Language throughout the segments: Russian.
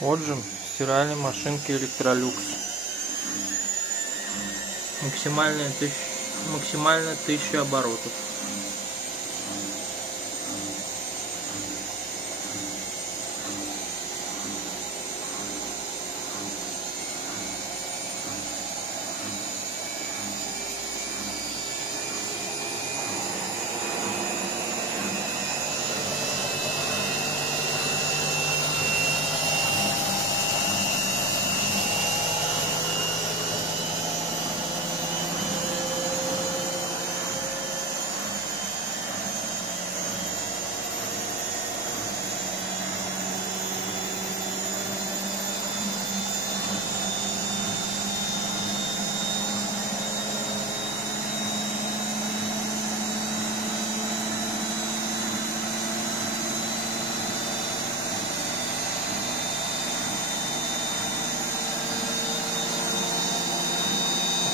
Отжим стиральной машинки Electrolux. Максимально 1000 оборотов.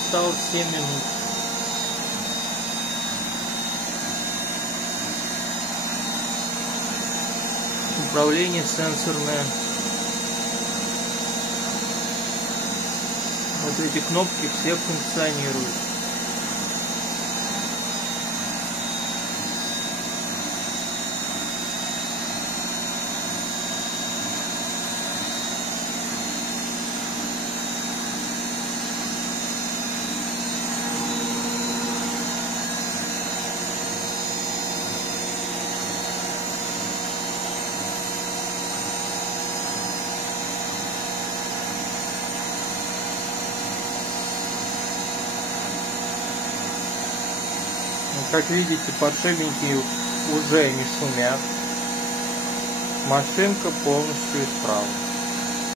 Осталось 7 минут. Управление сенсорное. Вот эти кнопки все функционируют. Как видите, подшипники уже не шумят. Машинка полностью исправна.